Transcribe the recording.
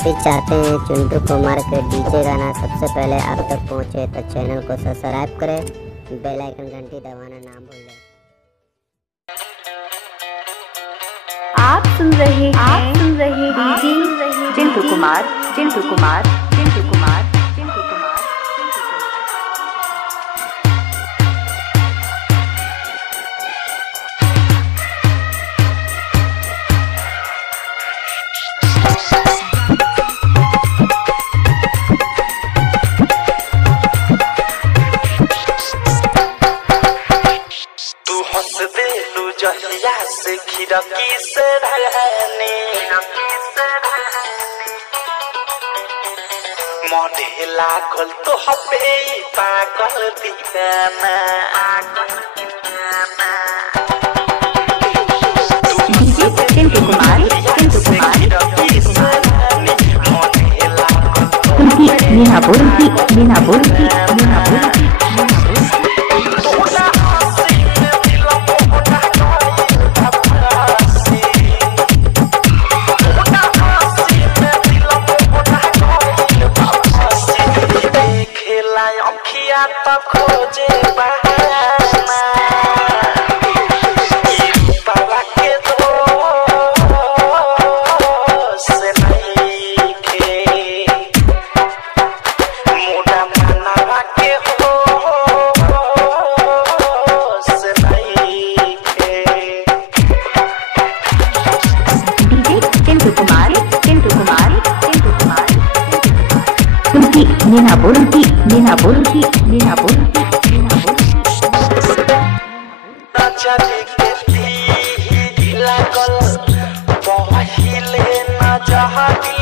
आप भी चाहते हैं चिंटू कुमार के डीजे गाना सबसे पहले आप तक पहुंचे तो चैनल को सब्सक्राइब करें, बेल आइकन घंटी दबाना ना भूलें। आप सुन रहे डीजे चिंटू कुमार। जहिया से खिड़की से ढलनी मोढ़े लागल तो हबे पागल दीवाना। चिंटू कुमार मीनापुर तो खोजे बहाना बाबा के दोस्त नहीं खे मुड़ा मनावा के होश नहीं खे। चिंटू कुमार मीनापुर नजर के लागल पहिले न जहरी